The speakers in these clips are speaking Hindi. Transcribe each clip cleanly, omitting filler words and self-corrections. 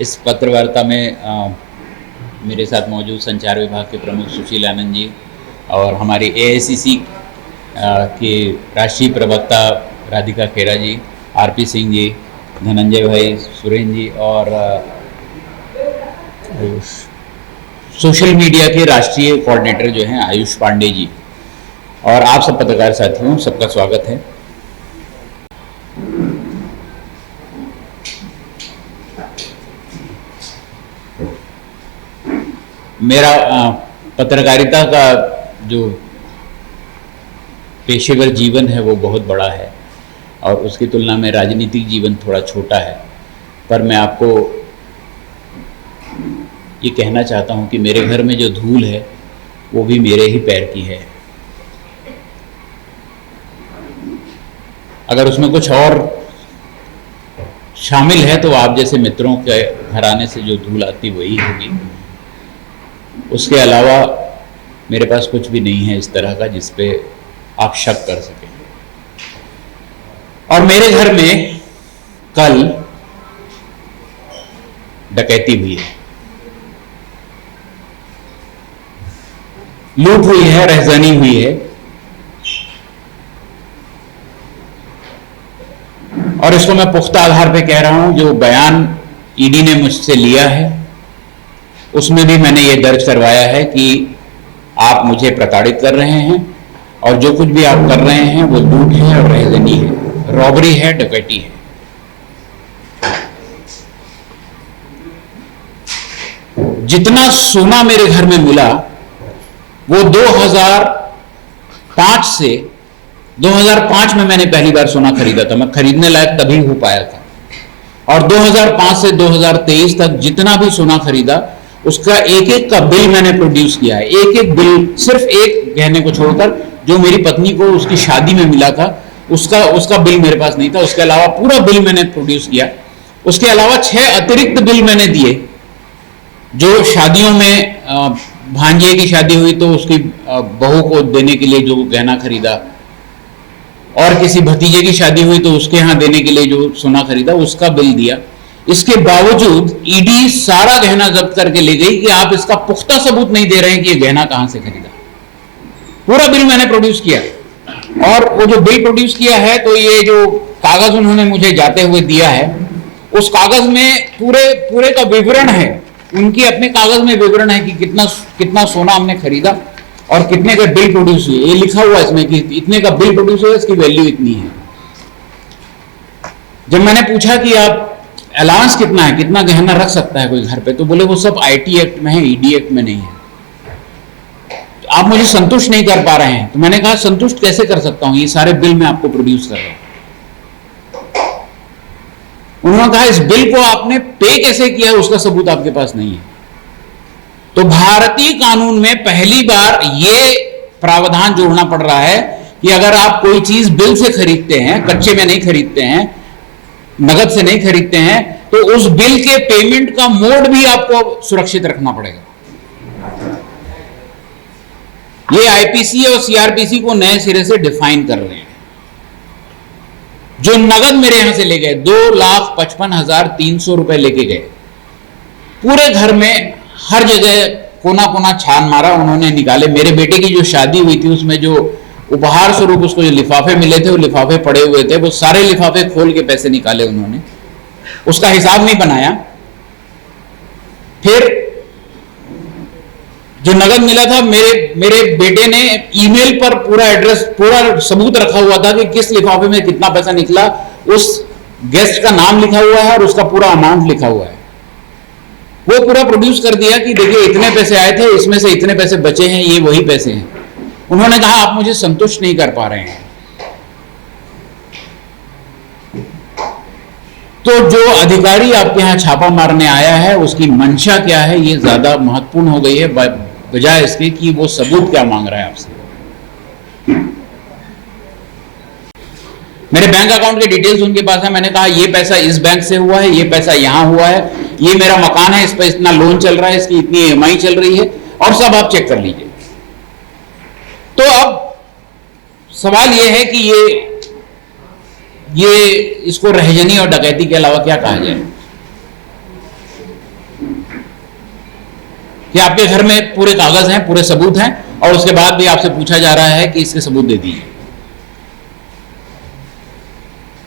इस पत्रवार्ता में मेरे साथ मौजूद संचार विभाग के प्रमुख सुशील आनंद जी और हमारी एआईसीसी के राष्ट्रीय प्रवक्ता राधिका खेरा जी, आरपी सिंह जी, धनंजय भाई, सुरेंद्र जी और सोशल मीडिया के राष्ट्रीय कोऑर्डिनेटर जो हैं आयुष पांडे जी और आप सब पत्रकार साथियों, सबका स्वागत है। मेरा पत्रकारिता का जो पेशेवर जीवन है वो बहुत बड़ा है और उसकी तुलना में राजनीतिक जीवन थोड़ा छोटा है, पर मैं आपको ये कहना चाहता हूँ कि मेरे घर में जो धूल है वो भी मेरे ही पैर की है। अगर उसमें कुछ और शामिल है तो आप जैसे मित्रों के घराने से जो धूल आती वही होगी। उसके अलावा मेरे पास कुछ भी नहीं है इस तरह का जिस पे आप शक कर सकें। और मेरे घर में कल डकैती हुई है, लूट हुई है, रहज़नी हुई है और इसको मैं पुख्ता आधार पे कह रहा हूं। जो बयान ईडी ने मुझसे लिया है उसमें भी मैंने ये दर्ज करवाया है कि आप मुझे प्रताड़ित कर रहे हैं और जो कुछ भी आप कर रहे हैं वो लूट है और रहज़नी है, रॉबरी है, डकैती है। जितना सोना मेरे घर में मिला वो 2005 से 2005 में मैंने पहली बार सोना खरीदा था। मैं खरीदने लायक तभी हो पाया था और 2005 से 2023 तक जितना भी सोना खरीदा उसका एक एक का बिल मैंने प्रोड्यूस किया है। एक एक बिल, सिर्फ एक गहने को छोड़कर जो मेरी पत्नी को उसकी शादी में मिला था उसका बिल मेरे पास नहीं था। उसके अलावा पूरा बिल मैंने प्रोड्यूस किया। उसके अलावा 6 अतिरिक्त बिल मैंने दिए। जो शादियों में भांजे की शादी हुई तो उसकी बहू को देने के लिए जो गहना खरीदा और किसी भतीजे की शादी हुई तो उसके यहाँ देने के लिए जो सोना खरीदा उसका बिल दिया। इसके बावजूद ईडी सारा गहना जब्त करके ले गई कि आप इसका पुख्ता सबूत नहीं दे रहे हैं कि ये गहना कहां से खरीदा। पूरा बिल मैंने प्रोड्यूस किया और वो जो बिल प्रोड्यूस किया है तो ये जो कागज उन्होंने मुझे जाते हुए दिया है उस कागज में पूरे का विवरण है। उनकी अपने कागज में विवरण है कि कितना सोना हमने खरीदा और कितने का बिल प्रोड्यूस हुए। ये लिखा हुआ इसमें कि इतने का बिल प्रोड्यूस हुआ, इसकी वैल्यू इतनी है। जब मैंने पूछा कि आप अलाउंस कितना है, कितना गहना रख सकता है कोई घर पे, तो बोले वो सब आईटी एक्ट में है, ईडी एक्ट में नहीं है। तो आप मुझे संतुष्ट नहीं कर पा रहे हैं। तो मैंने कहा संतुष्ट कैसे कर सकता हूं, ये सारे बिल मैं आपको प्रोड्यूस कर रहा हूं। उन्होंने कहा इस बिल को आपने पे कैसे किया उसका सबूत आपके पास नहीं है। तो भारतीय कानून में पहली बार ये प्रावधान जोड़ना पड़ रहा है कि अगर आप कोई चीज बिल से खरीदते हैं, कच्चे में नहीं खरीदते हैं, नगद से नहीं खरीदते हैं, तो उस बिल के पेमेंट का मोड भी आपको सुरक्षित रखना पड़ेगा। ये आईपीसी और सीआरपीसी को नए सिरे से डिफाइन कर रहे हैं। जो नगद मेरे यहां से ले गए 2,55,300 रुपए लेके गए, पूरे घर में हर जगह कोना कोना छान मारा उन्होंने, निकाले। मेरे बेटे की जो शादी हुई थी उसमें जो उपहार स्वरूप उसको जो लिफाफे मिले थे वो लिफाफे पड़े हुए थे, वो सारे लिफाफे खोल के पैसे निकाले उन्होंने, उसका हिसाब नहीं बनाया। फिर जो नगद मिला था मेरे बेटे ने ईमेल पर पूरा एड्रेस, पूरा सबूत रखा हुआ था कि किस लिफाफे में कितना पैसा निकला, उस गेस्ट का नाम लिखा हुआ है और उसका पूरा अमाउंट लिखा हुआ है। वो पूरा प्रोड्यूस कर दिया कि देखिए इतने पैसे आए थे, इसमें से इतने पैसे बचे हैं, ये वही पैसे हैं। उन्होंने कहा आप मुझे संतुष्ट नहीं कर पा रहे हैं। तो जो अधिकारी आपके यहां छापा मारने आया है उसकी मंशा क्या है ये ज्यादा महत्वपूर्ण हो गई है बजाय इसके कि वो सबूत क्या मांग रहा है आपसे। मेरे बैंक अकाउंट के डिटेल्स उनके पास है। मैंने कहा ये पैसा इस बैंक से हुआ है, ये पैसा यहां हुआ है, ये मेरा मकान है, इस पर इतना लोन चल रहा है, इसकी इतनी ईएमआई चल रही है और सब आप चेक कर लीजिए। तो अब सवाल यह है कि ये इसको रहजनी और डकैती के अलावा क्या कहा जाए। कि आपके घर में पूरे कागज हैं, पूरे सबूत हैं, और उसके बाद भी आपसे पूछा जा रहा है कि इसके सबूत दे दीजिए।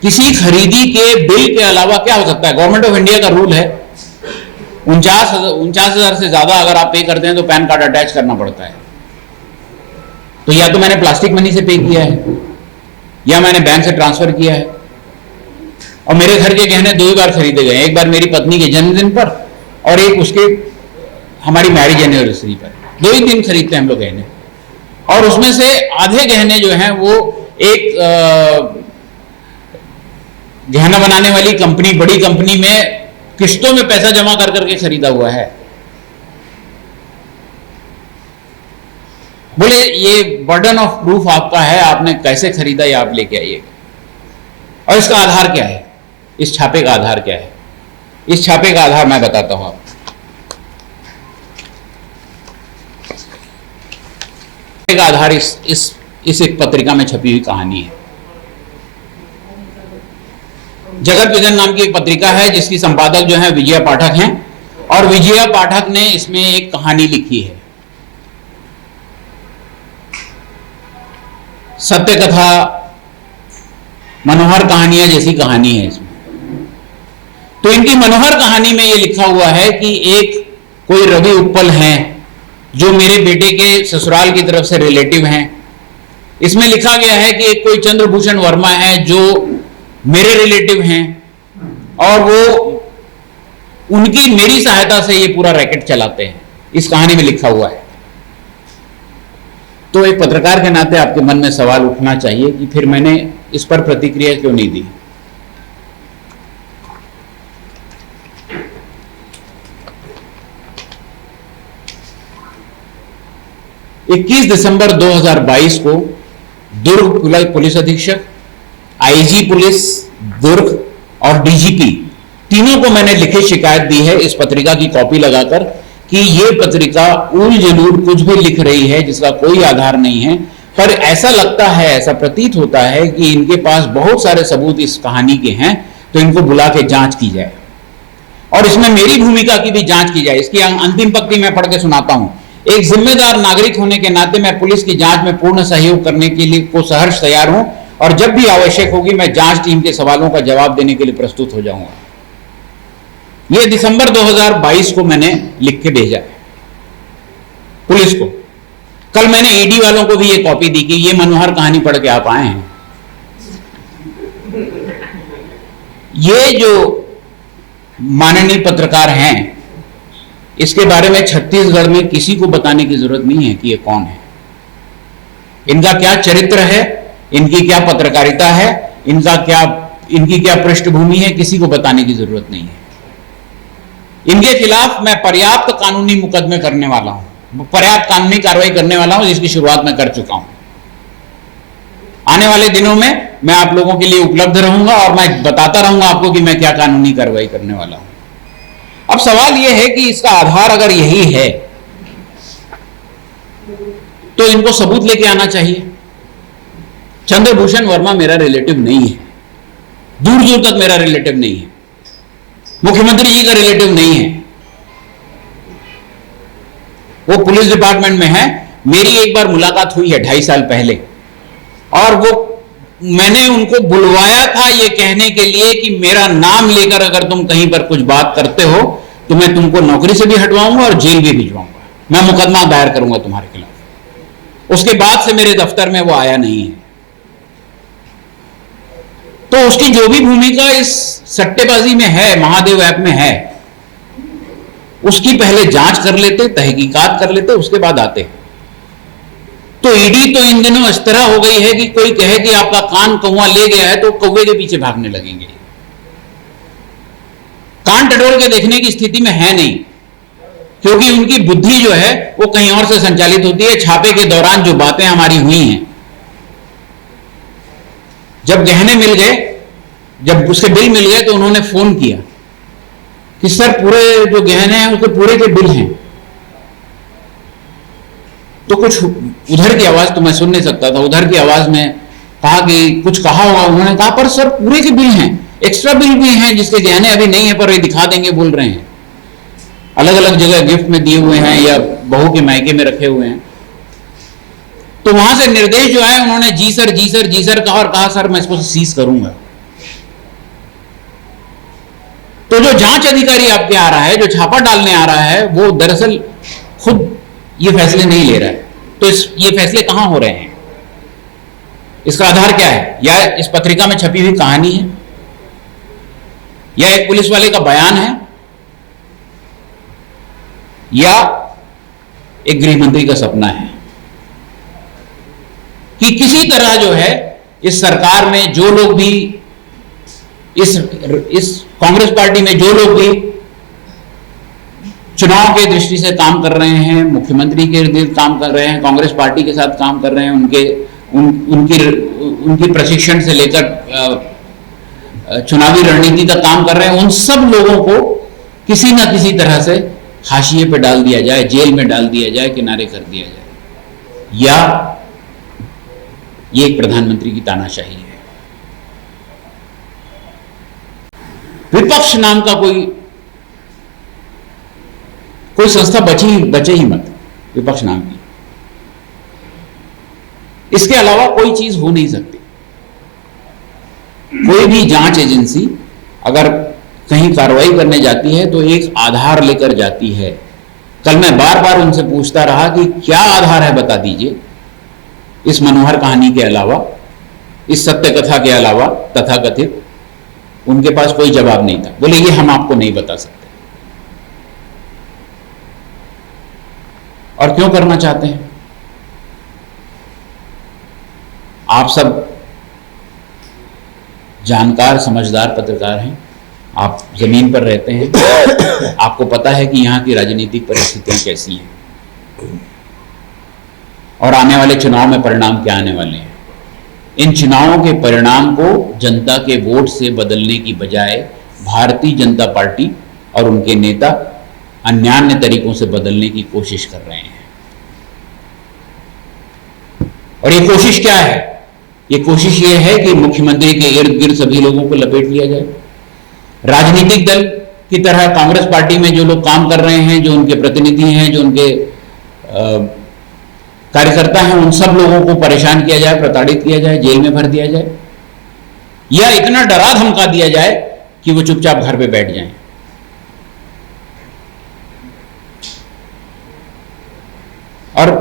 किसी खरीदी के बिल के अलावा क्या हो सकता है? गवर्नमेंट ऑफ इंडिया का रूल है 49,000 से ज्यादा अगर आप पे करते हैं तो पैन कार्ड अटैच करना पड़ता है। तो या तो मैंने प्लास्टिक मनी से पे किया है या मैंने बैंक से ट्रांसफर किया है। और मेरे घर के गहने 2 ही बार खरीदे गए, एक बार मेरी पत्नी के जन्मदिन पर और एक उसके हमारी मैरिज एनिवर्सरी पर। 2 ही दिन खरीदते हैं हम लोग गहने, और उसमें से आधे गहने जो हैं वो एक गहना बनाने वाली कंपनी, बड़ी कंपनी में किस्तों में पैसा जमा कर करके खरीदा हुआ है। बोले ये बर्डन ऑफ प्रूफ आपका है, आपने कैसे खरीदा ये आप लेके आइएगा। और इसका आधार क्या है? इस छापे का आधार क्या है? इस छापे का आधार मैं बताता हूं आपको। का आधार इस एक पत्रिका में छपी हुई कहानी है। जगत विजन नाम की एक पत्रिका है जिसकी संपादक जो है विजया पाठक हैं, और विजया पाठक ने इसमें एक कहानी लिखी है, सत्य कथा, मनोहर कहानियां जैसी कहानी है इसमें। तो इनकी मनोहर कहानी में यह लिखा हुआ है कि एक कोई रवि उत्पल हैं जो मेरे बेटे के ससुराल की तरफ से रिलेटिव हैं। इसमें लिखा गया है कि एक कोई चंद्रभूषण वर्मा है जो मेरे रिलेटिव हैं, और वो उनकी मेरी सहायता से ये पूरा रैकेट चलाते हैं। इस कहानी में लिखा हुआ है। तो एक पत्रकार के नाते आपके मन में सवाल उठना चाहिए कि फिर मैंने इस पर प्रतिक्रिया क्यों नहीं दी। इक्कीस दिसंबर 2022 को दुर्ग पुलिस अधीक्षक, आईजी पुलिस दुर्ग और डीजीपी तीनों को मैंने लिखित शिकायत दी है इस पत्रिका की कॉपी लगाकर कि ये पत्रिका उल जलूल कुछ भी लिख रही है जिसका कोई आधार नहीं है। पर ऐसा लगता है, ऐसा प्रतीत होता है कि इनके पास बहुत सारे सबूत इस कहानी के हैं, तो इनको बुला के जांच की जाए और इसमें मेरी भूमिका की भी जांच की जाए। इसकी अंतिम पंक्ति मैं पढ़ के सुनाता हूं। एक जिम्मेदार नागरिक होने के नाते मैं पुलिस की जांच में पूर्ण सहयोग करने के लिए को सहर्ष तैयार हूं, और जब भी आवश्यक होगी मैं जांच टीम के सवालों का जवाब देने के लिए प्रस्तुत हो जाऊंगा। यह दिसंबर 2022 को मैंने लिख के भेजा है पुलिस को। कल मैंने ईडी वालों को भी यह कॉपी दी कि यह मनोहर कहानी पढ़ के आप आए हैं। ये जो माननीय पत्रकार हैं, इसके बारे में छत्तीसगढ़ में किसी को बताने की जरूरत नहीं है कि ये कौन है, इनका क्या चरित्र है, इनकी क्या पत्रकारिता है, इनकी क्या पृष्ठभूमि है, किसी को बताने की जरूरत नहीं है। इनके खिलाफ मैं पर्याप्त कानूनी मुकदमे करने वाला हूं, पर्याप्त कानूनी कार्रवाई करने वाला हूं, जिसकी शुरुआत मैं कर चुका हूं। आने वाले दिनों में मैं आप लोगों के लिए उपलब्ध रहूंगा और मैं बताता रहूंगा आपको कि मैं क्या कानूनी कार्रवाई करने वाला हूं। अब सवाल यह है कि इसका आधार अगर यही है तो इनको सबूत लेके आना चाहिए। चंद्रभूषण वर्मा मेरा रिलेटिव नहीं है, दूर दूर तक मेरा रिलेटिव नहीं है, मुख्यमंत्री जी का रिलेटिव नहीं है। वो पुलिस डिपार्टमेंट में है। मेरी एक बार मुलाकात हुई है 2.5 साल पहले, और वो मैंने उनको बुलवाया था ये कहने के लिए कि मेरा नाम लेकर अगर तुम कहीं पर कुछ बात करते हो तो मैं तुमको नौकरी से भी हटवाऊंगा और जेल भी भिजवाऊंगा, मैं मुकदमा दायर करूंगा तुम्हारे खिलाफ। उसके बाद से मेरे दफ्तर में वो आया नहीं है। तो उसकी जो भी भूमिका इस सट्टेबाजी में है, महादेव ऐप में है, उसकी पहले जांच कर लेते, तहकीकात कर लेते, उसके बाद आते। तो ईडी तो इन दिनों इस तरह हो गई है कि कोई कहे कि आपका कान कौवा ले गया है तो कौवे के पीछे भागने लगेंगे। कान टटोल के देखने की स्थिति में है नहीं, क्योंकि उनकी बुद्धि जो है वो कहीं और से संचालित होती है। छापे के दौरान जो बातें हमारी हुई हैं, जब गहने मिल गए, जब उसके बिल मिल गए, तो उन्होंने फोन किया कि सर पूरे जो गहने हैं उसके पूरे के बिल हैं। तो कुछ उधर की आवाज तो मैं सुन नहीं सकता था, उधर की आवाज में कहा कि कुछ कहा होगा। उन्होंने कहा पर सर पूरे के बिल हैं, एक्स्ट्रा बिल भी हैं जिसके गहने अभी नहीं है पर ये दिखा देंगे, बोल रहे हैं। अलग अलग जगह गिफ्ट में दिए हुए हैं या बहू के मायके में रखे हुए हैं। तो वहां से निर्देश जो है उन्होंने जी सर जी सर जी सर कहा और कहा सर मैं इसको सीज करूंगा। तो जो जांच अधिकारी आपके आ रहा है, जो छापा डालने आ रहा है, वो दरअसल खुद ये फैसले नहीं ले रहा है। तो ये फैसले कहां हो रहे हैं, इसका आधार क्या है? या इस पत्रिका में छपी हुई कहानी है, या एक पुलिस वाले का बयान है, या एक गृह मंत्री का सपना है कि किसी तरह जो है इस सरकार में जो लोग भी, इस कांग्रेस पार्टी में जो लोग भी चुनाव के दृष्टि से काम कर रहे हैं, मुख्यमंत्री के इर्द गिर्द काम कर रहे हैं, कांग्रेस पार्टी के साथ काम कर रहे हैं, उनकी प्रशिक्षण से लेकर चुनावी रणनीति का काम कर रहे हैं, उन सब लोगों को किसी ना किसी तरह से हाशिए पे डाल दिया जाए, जेल में डाल दिया जाए, किनारे कर दिया जाए, या ये एक प्रधानमंत्री की तानाशाही है। विपक्ष नाम का कोई संस्था बचे ही मत, विपक्ष नाम की। इसके अलावा कोई चीज हो नहीं सकती। कोई भी जांच एजेंसी अगर कहीं कार्रवाई करने जाती है तो एक आधार लेकर जाती है। कल मैं बार बार उनसे पूछता रहा कि क्या आधार है, बता दीजिए, इस मनोहर कहानी के अलावा, इस सत्य कथा के अलावा तथाकथित। उनके पास कोई जवाब नहीं था। बोले ये हम आपको नहीं बता सकते। और क्यों करना चाहते हैं? आप सब जानकार समझदार पत्रकार हैं, आप जमीन पर रहते हैं, आपको पता है कि यहाँ की राजनीतिक परिस्थितियां कैसी हैं और आने वाले चुनाव में परिणाम क्या आने वाले हैं। इन चुनावों के परिणाम को जनता के वोट से बदलने की बजाय भारतीय जनता पार्टी और उनके नेता अन्यान्य तरीकों से बदलने की कोशिश कर रहे हैं। और ये कोशिश क्या है? ये कोशिश ये है कि मुख्यमंत्री के इर्द गिर्द सभी लोगों को लपेट लिया जाए। राजनीतिक दल की तरह कांग्रेस पार्टी में जो लोग काम कर रहे हैं, जो उनके प्रतिनिधि हैं, जो उनके कार्यकर्ता हैं, उन सब लोगों को परेशान किया जाए, प्रताड़ित किया जाए, जेल में भर दिया जाए, या इतना डरा धमका दिया जाए कि वो चुपचाप घर पे बैठ जाएं। और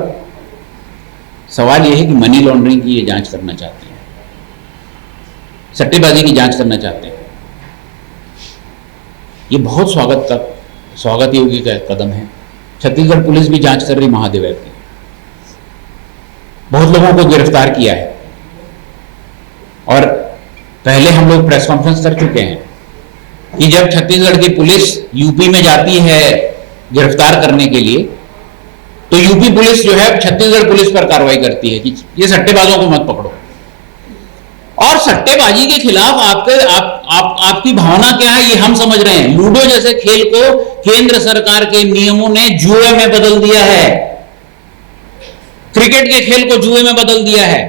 सवाल यह है कि मनी लॉन्ड्रिंग की ये जांच करना चाहते हैं, सट्टेबाजी की जांच करना चाहते हैं। ये बहुत स्वागत योग्य का कदम है। छत्तीसगढ़ पुलिस भी जांच कर रही महादेव की, बहुत लोगों को गिरफ्तार किया है। और पहले हम लोग प्रेस कॉन्फ्रेंस कर चुके हैं कि जब छत्तीसगढ़ की पुलिस यूपी में जाती है गिरफ्तार करने के लिए, तो यूपी पुलिस जो है छत्तीसगढ़ पुलिस पर कार्रवाई करती है कि ये सट्टेबाजों को मत पकड़ो। और सट्टेबाजी के खिलाफ आपकी भावना क्या है ये हम समझ रहे हैं। लूडो जैसे खेल को केंद्र सरकार के नियमों ने जुए में बदल दिया है, क्रिकेट के खेल को जुए में बदल दिया है,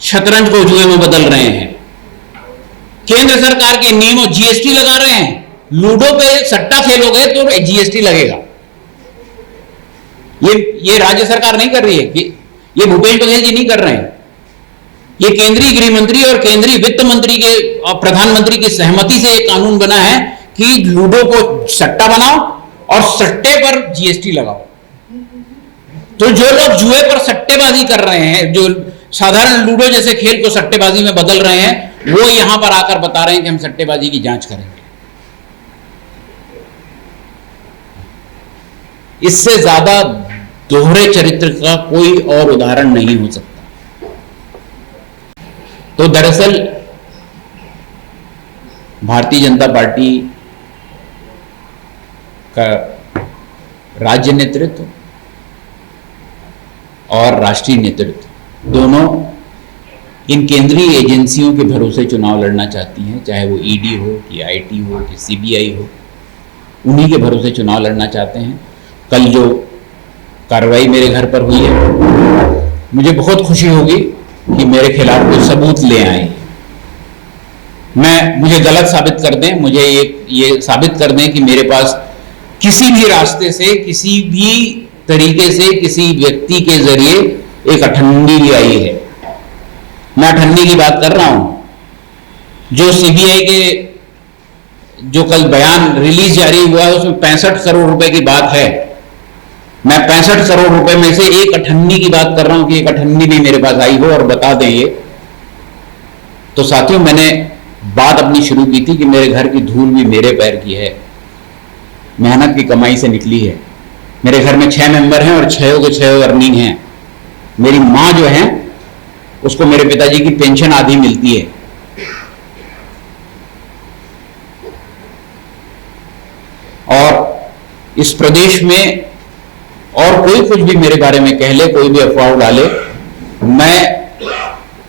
शतरंज को जुए में बदल रहे हैं। केंद्र सरकार के नियमों, जीएसटी लगा रहे हैं। लूडो पे सट्टा खेलोगे तो जीएसटी लगेगा। ये राज्य सरकार नहीं कर रही है, ये भूपेश बघेल जी नहीं कर रहे हैं। ये केंद्रीय गृह मंत्री और केंद्रीय वित्त मंत्री के और प्रधानमंत्री की सहमति से एक कानून बना है कि लूडो को सट्टा बनाओ और सट्टे पर जीएसटी लगाओ। तो जो लोग जुए पर सट्टेबाजी कर रहे हैं, जो साधारण लूडो जैसे खेल को सट्टेबाजी में बदल रहे हैं, वो यहां पर आकर बता रहे हैं कि हम सट्टेबाजी की जांच करेंगे। इससे ज्यादा दोहरे चरित्र का कोई और उदाहरण नहीं हो सकता। तो दरअसल भारतीय जनता पार्टी का राज्य नेतृत्व और राष्ट्रीय नेतृत्व दोनों इन केंद्रीय एजेंसियों के भरोसे चुनाव लड़ना चाहती हैं, चाहे वो ईडी हो कि आईटी हो कि सीबीआई हो, उन्हीं के भरोसे चुनाव लड़ना चाहते हैं। कल जो कार्रवाई मेरे घर पर हुई है, मुझे बहुत खुशी होगी कि मेरे खिलाफ कोई सबूत ले आए, मुझे गलत साबित कर दें, मुझे ये साबित कर दें कि मेरे पास किसी भी रास्ते से, किसी भी तरीके से, किसी व्यक्ति के जरिए एक अठन्नी आई है। मैं अठन्नी की बात कर रहा हूं। जो सीबीआई के जो कल बयान रिलीज जारी हुआ है उसमें 65 करोड़ रुपए की बात है। मैं 65 करोड़ रुपए में से एक अठन्नी की बात कर रहा हूं कि एक अठन्नी भी मेरे पास आई हो और बता दें ये। तो साथियों, मैंने बात अपनी शुरू की थी कि मेरे घर की धूल भी मेरे पैर की है, मेहनत की कमाई से निकली है। मेरे घर में 6 मेंबर हैं और 6 के 6 अर्निंग हैं। मेरी मां जो है उसको मेरे पिताजी की पेंशन आधी मिलती है। और इस प्रदेश में और कोई कुछ भी मेरे बारे में कह ले, कोई भी अफवाह उड़ा ले, मैं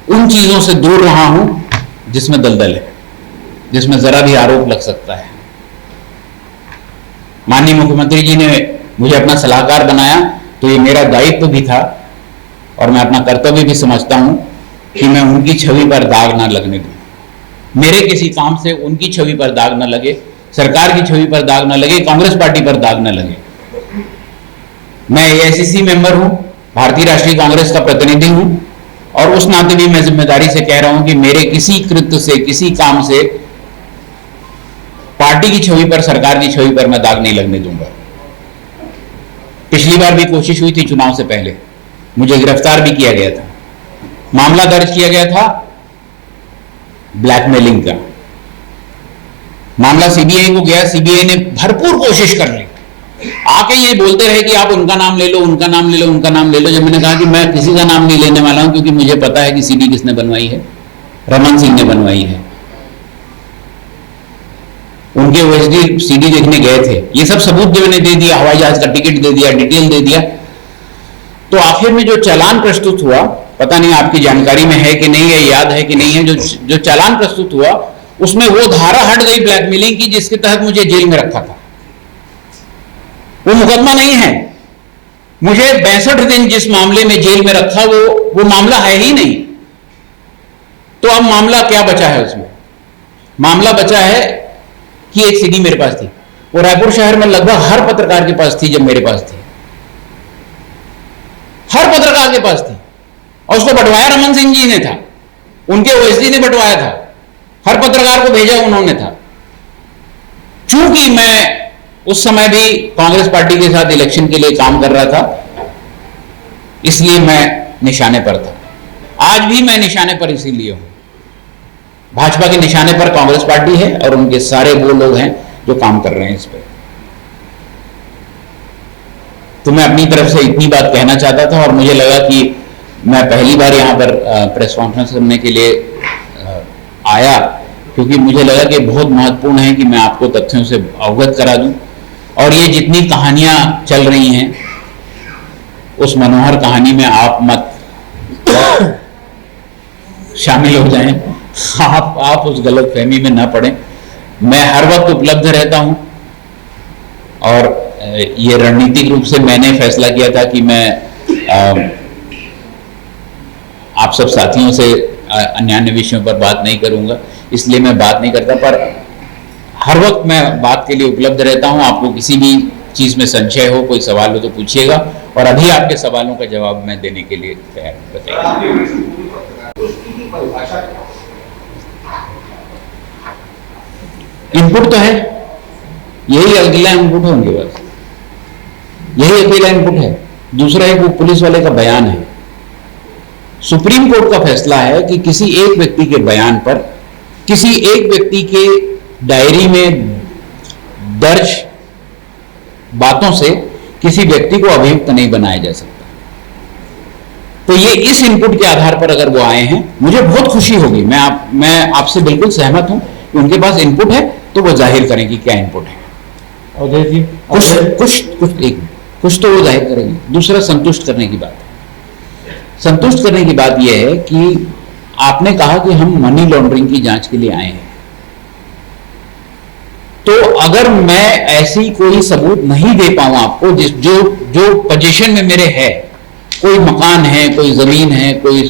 उन चीजों से दूर रहा हूं जिसमें दलदल है, जिसमें जरा भी आरोप लग सकता है। माननीय मुख्यमंत्री जी ने मुझे अपना सलाहकार बनाया तो ये मेरा दायित्व भी था और मैं अपना कर्तव्य भी समझता हूं कि मैं उनकी छवि पर दाग ना लगने दूं। मेरे किसी काम से उनकी छवि पर दाग ना लगे, सरकार की छवि पर दाग ना लगे, कांग्रेस पार्टी पर दाग ना लगे। मैं एआईसीसी मेंबर हूं, भारतीय राष्ट्रीय कांग्रेस का प्रतिनिधि हूं और उस नाते भी मैं जिम्मेदारी से कह रहा हूं कि मेरे किसी कृत्य से, किसी काम से पार्टी की छवि पर, सरकार की छवि पर मैं दाग नहीं लगने दूंगा। पिछली बार भी कोशिश हुई थी, चुनाव से पहले मुझे गिरफ्तार भी किया गया था, मामला दर्ज किया गया था ब्लैकमेलिंग का। मामला सीबीआई को गया, सीबीआई ने भरपूर कोशिश कर ली, आके ये बोलते रहे कि आप उनका नाम ले लो, उनका नाम ले लो, उनका नाम ले लो। जब मैंने कहा कि मैं किसी का नाम नहीं लेने वाला हूं क्योंकि मुझे पता है कि सीडी किसने बनवाई है, रमन सिंह ने बनवाई है। उनके ओएसडी सीडी देखने गए थे, ये सब सबूत जो मैंने दे दिया, हवाई जहाज का टिकट दे दिया, डिटेल दे दिया। तो आखिर में जो चालान प्रस्तुत हुआ, पता नहीं आपकी जानकारी में है कि नहीं है, याद है कि नहीं है, जो चालान प्रस्तुत हुआ उसमें वो धारा हट गई ब्लैकमेलिंग की जिसके तहत मुझे जेल में रखा था। वो मुकदमा नहीं है। मुझे 62 दिन जिस मामले में जेल में रखा वो मामला है ही नहीं। तो अब मामला क्या बचा है उसमें? मामला बचा है कि एक सीडी मेरे पास थी, वो रायपुर शहर में लगभग हर पत्रकार के पास थी। जब मेरे पास थी, हर पत्रकार के पास थी और उसको बंटवाया रमन सिंह जी ने था, उनके ओएसडी ने बंटवाया था, हर पत्रकार को भेजा उन्होंने था। चूंकि मैं उस समय भी कांग्रेस पार्टी के साथ इलेक्शन के लिए काम कर रहा था, इसलिए मैं निशाने पर था। आज भी मैं निशाने पर इसीलिए हूं। भाजपा के निशाने पर कांग्रेस पार्टी है और उनके सारे वो लोग हैं जो काम कर रहे हैं इस पर। तो मैं अपनी तरफ से इतनी बात कहना चाहता था और मुझे लगा कि मैं पहली बार यहां पर प्रेस कॉन्फ्रेंस करने के लिए आया क्योंकि मुझे लगा कि बहुत महत्वपूर्ण है कि मैं आपको तथ्यों से अवगत करा दूं और ये जितनी कहानियां चल रही हैं उस मनोहर कहानी में आप मत शामिल हो जाएं, आप उस गलतफहमी में ना पड़ें। मैं हर वक्त उपलब्ध रहता हूं और ये रणनीतिक रूप से मैंने फैसला किया था कि मैं आप सब साथियों से अन्य विषयों पर बात नहीं करूंगा, इसलिए मैं बात नहीं करता। पर हर वक्त मैं बात के लिए उपलब्ध रहता हूं। आपको किसी भी चीज में संशय हो, कोई सवाल हो तो पूछिएगा और अभी आपके सवालों का जवाब मैं देने के लिए तैयार हूं। बताइए। इनपुट तो है, यही अगला इनपुट है उनके पास, यही अकेला इनपुट है। दूसरा एक वो पुलिस वाले का बयान है। सुप्रीम कोर्ट का फैसला है कि किसी एक व्यक्ति के बयान पर, किसी एक व्यक्ति के डायरी में दर्ज बातों से किसी व्यक्ति को अभियुक्त नहीं बनाया जा सकता। तो ये इस इनपुट के आधार पर अगर वो आए हैं, मुझे बहुत खुशी होगी। मैं आपसे बिल्कुल सहमत हूं कि उनके पास इनपुट है तो वो जाहिर करें कि क्या इनपुट है। अजय जी, कुछ तो वो जाहिर करेंगे। दूसरा, संतुष्ट करने की बात है। संतुष्ट करने की बात यह है कि आपने कहा कि हम मनी लॉन्ड्रिंग की जांच के लिए आए हैं, तो अगर मैं ऐसी कोई सबूत नहीं दे पाऊं आपको जो पोजीशन में मेरे है, कोई मकान है, कोई जमीन है, कोई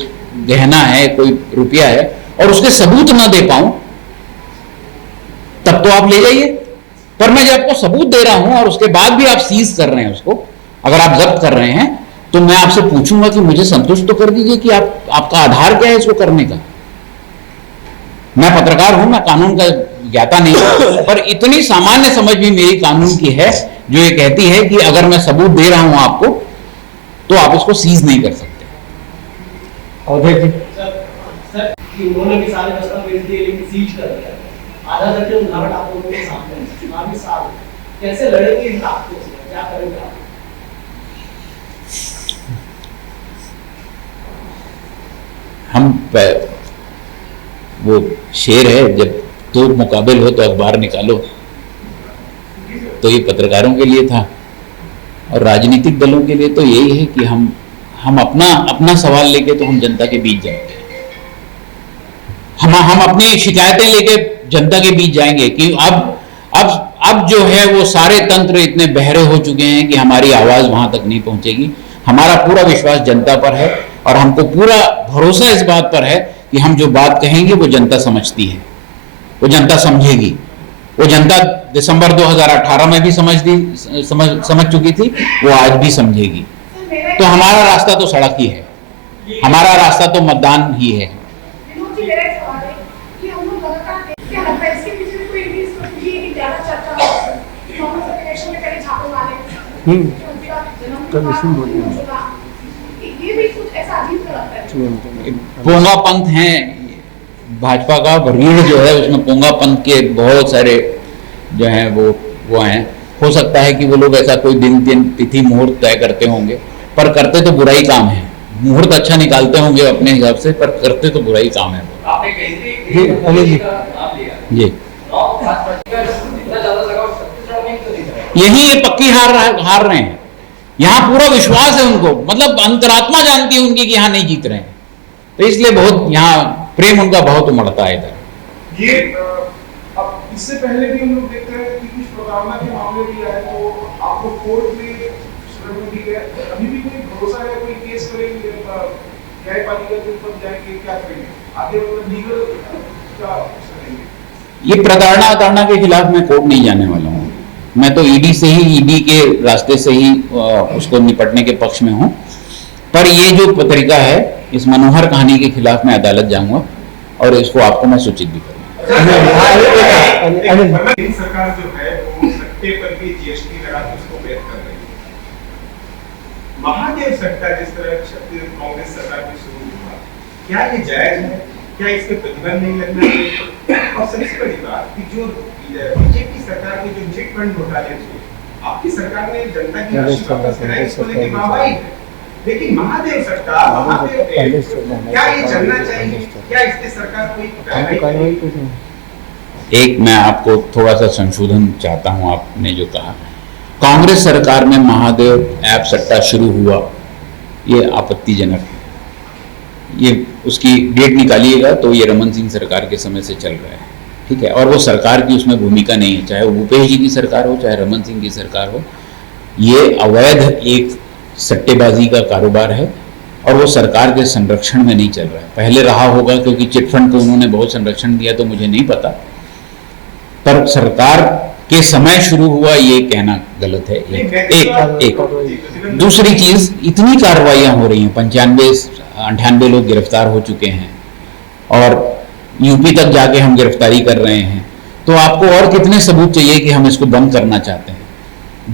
गहना है, कोई रुपया है, और उसके सबूत ना दे पाऊं, तब तो आप ले जाइए, पर मैं जब आपको सबूत दे रहा हूं और उसके बाद भी आप सीज कर रहे हैं उसको, अगर आप जब्त कर रहे हैं, तो मैं आपसे पूछूंगा कि मुझे संतुष्ट तो कर दीजिए कि आपका आधार क्या है इसको करने का। मैं पत्रकार हूं, मैं कानून का ज्ञाता नहीं हूं, पर इतनी सामान्य समझ भी मेरी कानून की है जो ये कहती है कि अगर मैं सबूत दे रहा हूं आपको तो आप उसको सीज नहीं कर सकते। उन्होंने भी सारे दस्तावेज दिए लेकिन सीज कर दिया, आधा करके उठावट आप लोगों के सामने है। चुनावी साल कैसे लड़ेंगे इन ताकतों से, क्या करेंगे आप? हम वो शेर है, जब तो मुकाबिल हो तो अखबार निकालो, तो ये पत्रकारों के लिए था और राजनीतिक दलों के लिए तो यही है कि हम अपना सवाल लेके तो हम जनता के बीच जाएंगे, हम अपनी शिकायतें लेके जनता के बीच जाएंगे कि अब जो है वो सारे तंत्र इतने बहरे हो चुके हैं कि हमारी आवाज वहां तक नहीं पहुंचेगी। हमारा पूरा विश्वास जनता पर है और हमको पूरा भरोसा इस बात पर है कि हम जो बात कहेंगे वो जनता समझती है, वो जनता समझेगी। वो जनता दिसंबर 2018 में भी समझ चुकी थी, वो आज भी समझेगी। तो हमारा रास्ता तो सड़क ही है, हमारा रास्ता तो मतदान ही है। पोंगा पंथ है भाजपा का, रीढ़ जो है उसमें पोंगा पंथ के बहुत सारे जो हैं वो हैं। हो सकता है कि वो लोग ऐसा कोई दिन तिथि मुहूर्त तय करते होंगे, पर करते तो बुरा ही काम है। मुहूर्त अच्छा निकालते होंगे अपने हिसाब से, पर करते तो बुरा ही काम है। जी यही ये पक्की हार रहे हैं। यहाँ पूरा विश्वास है उनको, मतलब अंतरात्मा जानती है उनकी कि यहाँ नहीं जीत रहे हैं, तो इसलिए बहुत यहाँ प्रेम उनका बहुत उमड़ता है इधर। ये अब इससे पहले भी हम लोग देखते हैं कि कुछ प्रताड़ना के मामले भी आए, तो आपको कोर्ट में अभी भी कोई भरोसा है, कोई केस करेंगे, न्यायपालिका के ऊपर जाएंगे, क्या करेंगे आगे, मतलब लीगल क्या करेंगे? ये प्रताड़ना के खिलाफ मैं कोर्ट नहीं जाने वाला हूँ। मैं तो ईडी के रास्ते से ही उसको निपटने के पक्ष में हूँ। पर ये जो पत्रिका है, इस मनोहर कहानी के खिलाफ मैं अदालत जाऊंगा और इसको आपको मैं सूचित भी करूंगा। सरकार जो है वो सट्टे पर भी जीएसटी लगा के उसको वैध कर रही है। महादेव सट्टा जिस तरह कांग्रेस सरकार में शुरू हुआ, क्या ये जायज है? क्या इस पे प्रतिबंध नहीं लगना चाहिए? और सबसे बड़ी बात कि जो बीजेपी सरकार के जो चिट फंड घोटाले थे, आपकी सरकार ने जनता की राशि वापस कराई, इसको लेके वाहवाही है, लेकिन महादेव सट्टा, क्या ये चलना चाहिए? क्या इसके सरकार कोई कार्रवाई? एक मैं आपको थोड़ा सा संशोधन चाहता हूं। आपने जो कहा कांग्रेस सरकार में महादेव ऐप सट्टा शुरू हुआ, ये आपत्तिजनक है। ये उसकी डेट निकालिएगा तो ये रमन सिंह सरकार के समय से चल रहा है, ठीक है, और वो सरकार की उसमें भूमिका नहीं है, चाहे वो भूपेश जी की सरकार हो चाहे रमन सिंह की सरकार हो। ये अवैध एक सट्टेबाजी का कारोबार है और वो सरकार के संरक्षण में नहीं चल रहा है। पहले रहा होगा क्योंकि चिटफंड को उन्होंने बहुत संरक्षण दिया, तो मुझे नहीं पता, पर सरकार के समय शुरू हुआ ये कहना गलत है। एक दूसरी चीज, इतनी कार्रवाइयां हो रही हैं, 95-98 लोग गिरफ्तार हो चुके हैं और यूपी तक जाके हम गिरफ्तारी कर रहे हैं, तो आपको और कितने सबूत चाहिए कि हम इसको बंद करना चाहते हैं?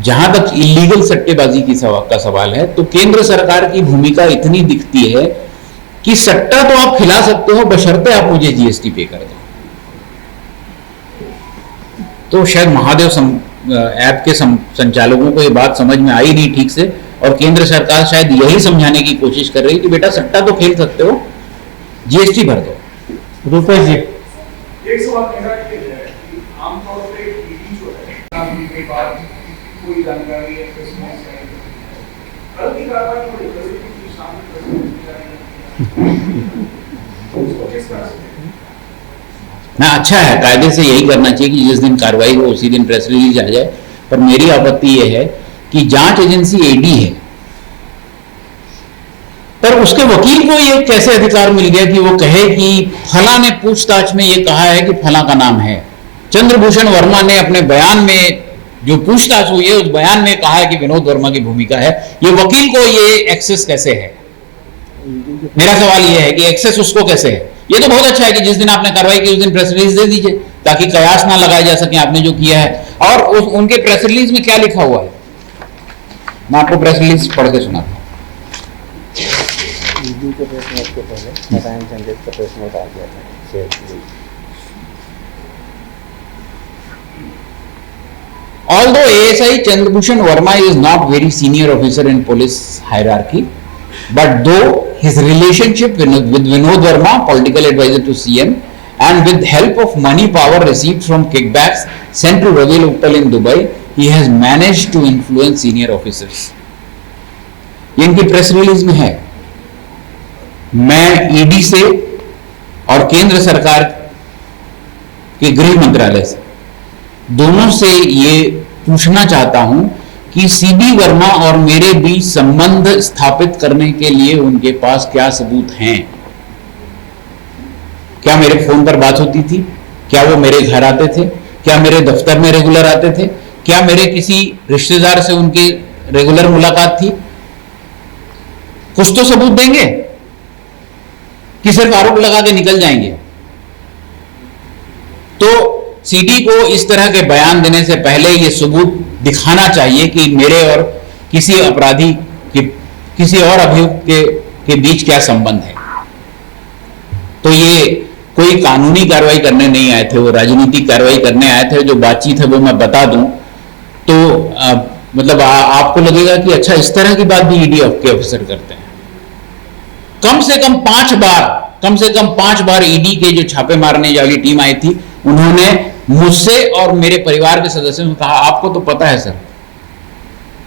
जहां तक इलीगल सट्टेबाजी का सवाल है, तो केंद्र सरकार की भूमिका इतनी दिखती है कि सट्टा तो आप खिला सकते हो बशर्ते आप मुझे जीएसटी पे कर दो। तो शायद महादेव ऐप के संचालकों को ये बात समझ में आई नहीं ठीक से, और केंद्र सरकार शायद यही समझाने की कोशिश कर रही है कि बेटा सट्टा तो खेल सकते हो, जीएसटी भर दो। रुपेश जी, एक सवाल मेरा ये है कि आमतौर पे ईडी जो है के बाद कोई जानकारी है गलती कार्रवाई बड़ी गलती शामिल ना, अच्छा है, कायदे से यही करना चाहिए कि जिस दिन कार्रवाई हो उसी दिन प्रेस रिलीज आ जाए। पर मेरी आपत्ति यह है कि जांच एजेंसी ईडी है, पर उसके वकील को ये कैसे अधिकार मिल गया कि वो कहे कि फला ने पूछताछ में ये कहा है कि फला का नाम है? चंद्रभूषण वर्मा ने अपने बयान में जो पूछताछ हुई है उस बयान में कहा है कि विनोद वर्मा की भूमिका है। ये वकील को ये एक्सेस कैसे है? मेरा सवाल ये है कि एक्सेस उसको कैसे है? ये तो बहुत अच्छा है कि जिस दिन आपने कार्रवाई की उस दिन प्रेस रिलीज दे दीजिए ताकि कयास ना लगाए जा सके आपने जो किया है। और उनके प्रेस रिलीज में क्या लिखा हुआ है, मैं आपको प्रेस रिलीज पढ़ के सुनाता हूं। ईडी के प्रेस नोट के पहले नारायण संगीत का प्रेस नोट आ गया था share. Although ASI Chandrabhushan Verma is not very senior officer in police hierarchy, but though his relationship with Vinod Verma, political advisor to CM, and with help of money power received from kickbacks sent to Ravi Uppal in Dubai, he has managed to influence senior officers. ये इनकी प्रेस रिलीज में है। मैं ईडी से और केंद्र सरकार के गृह मंत्रालय से दोनों से ये पूछना चाहता हूं कि सीबी वर्मा और मेरे बीच संबंध स्थापित करने के लिए उनके पास क्या सबूत हैं? क्या मेरे फोन पर बात होती थी? क्या वो मेरे घर आते थे? क्या मेरे दफ्तर में रेगुलर आते थे? क्या मेरे किसी रिश्तेदार से उनकी रेगुलर मुलाकात थी? कुछ तो सबूत देंगे कि सिर्फ आरोप लगा के निकल जाएंगे? तो सीडी को इस तरह के बयान देने से पहले ये सबूत दिखाना चाहिए कि मेरे और किसी अपराधी के किसी और अभियुक्त के बीच क्या संबंध है। तो ये कोई कानूनी कार्रवाई करने नहीं आए थे, वो राजनीतिक कार्रवाई करने आए थे। जो बातचीत है वो मैं बता दूं तो मतलब आपको लगेगा कि अच्छा इस तरह की बात भी ईडी के ऑफिसर करते हैं। कम से कम पांच बार ईडी के जो छापे मारने वाली टीम आई थी उन्होंने मुझसे और मेरे परिवार के सदस्यों से कहा आपको तो पता है सर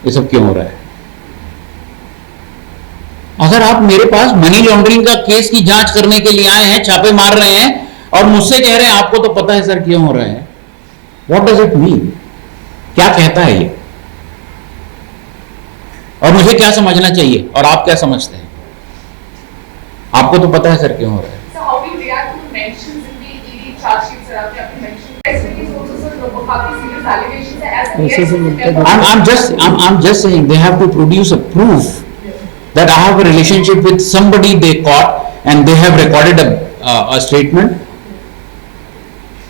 ये सब क्यों हो रहा है। अगर आप मेरे पास मनी लॉन्ड्रिंग का केस की जांच करने के लिए आए हैं, छापे मार रहे हैं और मुझसे कह रहे हैं आपको तो पता है सर क्यों हो रहा है, व्हाट डज इट मीन? क्या कहता है ये? और मुझे क्या समझना चाहिए और आप क्या समझते हैं? आपको तो पता है सर क्यों हो रहा है। So how do you react to mentions in the ED charge sheet, sir? आपने अपनी mention press release also, sir, काफी serious allegations है as I'm just saying they have to produce a proof that I have a relationship with somebody they caught and they have recorded a statement.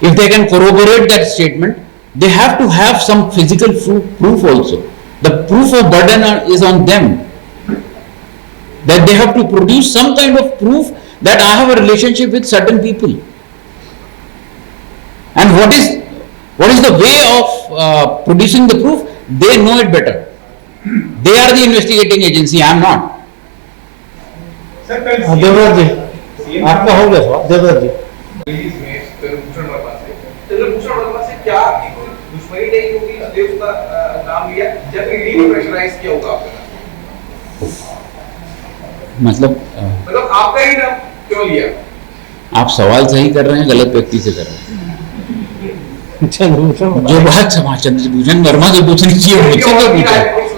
If they can corroborate that statement, they have to have some physical proof also. The proof of burden is on them. That they have to produce some kind of proof that I have a relationship with certain people. And what is the way of producing the proof? They know it better. They are the investigating agency. I am not. Sir कल देवराज जी आपका हो गया सवाल। देवराज जी रिलीज में चंद्रभूषण वर्मा से क्या आपकी कोई दुश्मनी नहीं होगी इसलिए उसका नाम लिया या फिर ईडी को प्रेशराइज किया होगा आपने? मतलब आपका ही नाम क्यों लिया? आप सवाल सही कर रहे हैं, गलत व्यक्ति से कर रहे हैं। जो बात चंद्रभूषण वर्मा से पूछनी चाहिए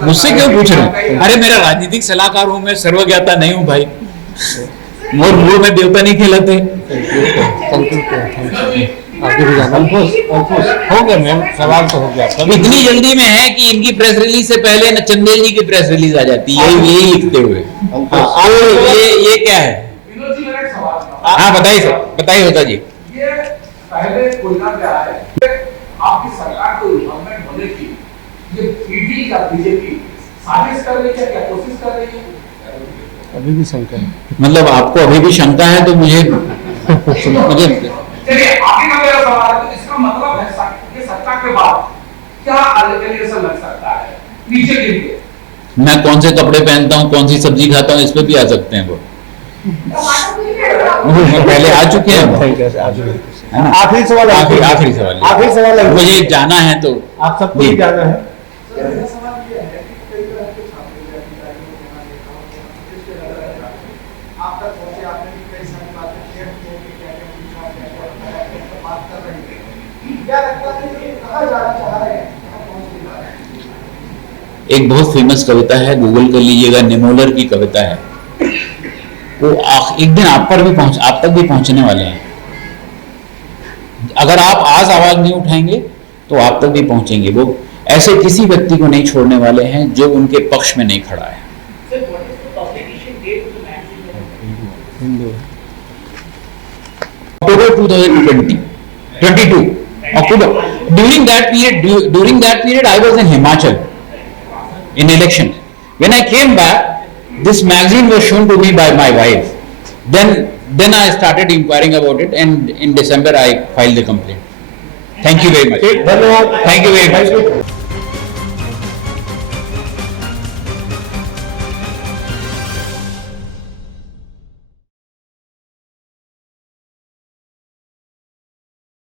मुझसे क्यों पूछ रहे हैं? अरे मेरा राजनीतिक सलाहकार हूं मैं, सर्वज्ञाता नहीं हूं भाई। मोर मूल में देवता नहीं खिलाते। आगे भी जाना हो गया मैम, सवाल तो हो गया आपका। इतनी जल्दी में है कि इनकी प्रेस रिलीज से पहले न चंदेल जी की प्रेस रिलीज आ जाती है यही लिखते हुए। ये क्या है? विनोद जी मेरा एक सवाल था। हाँ बताइए होता जी। ये पहले बोलना क्या है आपकी सरकार को गवर्नमेंट होने की ये ईडी या बीजेपी साजिश कर रही है, क्या कोशिश कर रही है? अभी भी शंका है। मतलब आपको अभी भी शंका है तो मुझे चलिए आगे का मेरा सवाल है, तो इसका मतलब है कि सत्ता के बाद क्या एलिगेशन लग सकता है नीचे गिर के? मैं कौन से कपड़े पहनता हूँ, कौन सी सब्जी खाता हूँ, इस पे भी आ सकते हैं वो। पहले आ चुके हैं है ना? आखिरी सवाल आखिरी सवाल है। मुझे जाना है तो आप सबको भी जाना है। एक बहुत फेमस कविता है, गूगल कर लीजिएगा, निमोलर की कविता है। वो एक दिन आप तक भी पहुंचने वाले हैं। अगर आप आज आवाज नहीं उठाएंगे तो आप तक भी पहुंचेंगे। वो ऐसे किसी व्यक्ति को नहीं छोड़ने वाले हैं जो उनके पक्ष में नहीं खड़ा है। Sir, what is the publication date of the magazine? October 2020, 22 October. During that period, I was in Himachal in election. When I came back, this magazine was shown to me by my wife. Then I started inquiring about it, and in December I filed the complaint. Thank you very much. धन्यवाद। Thank you very much.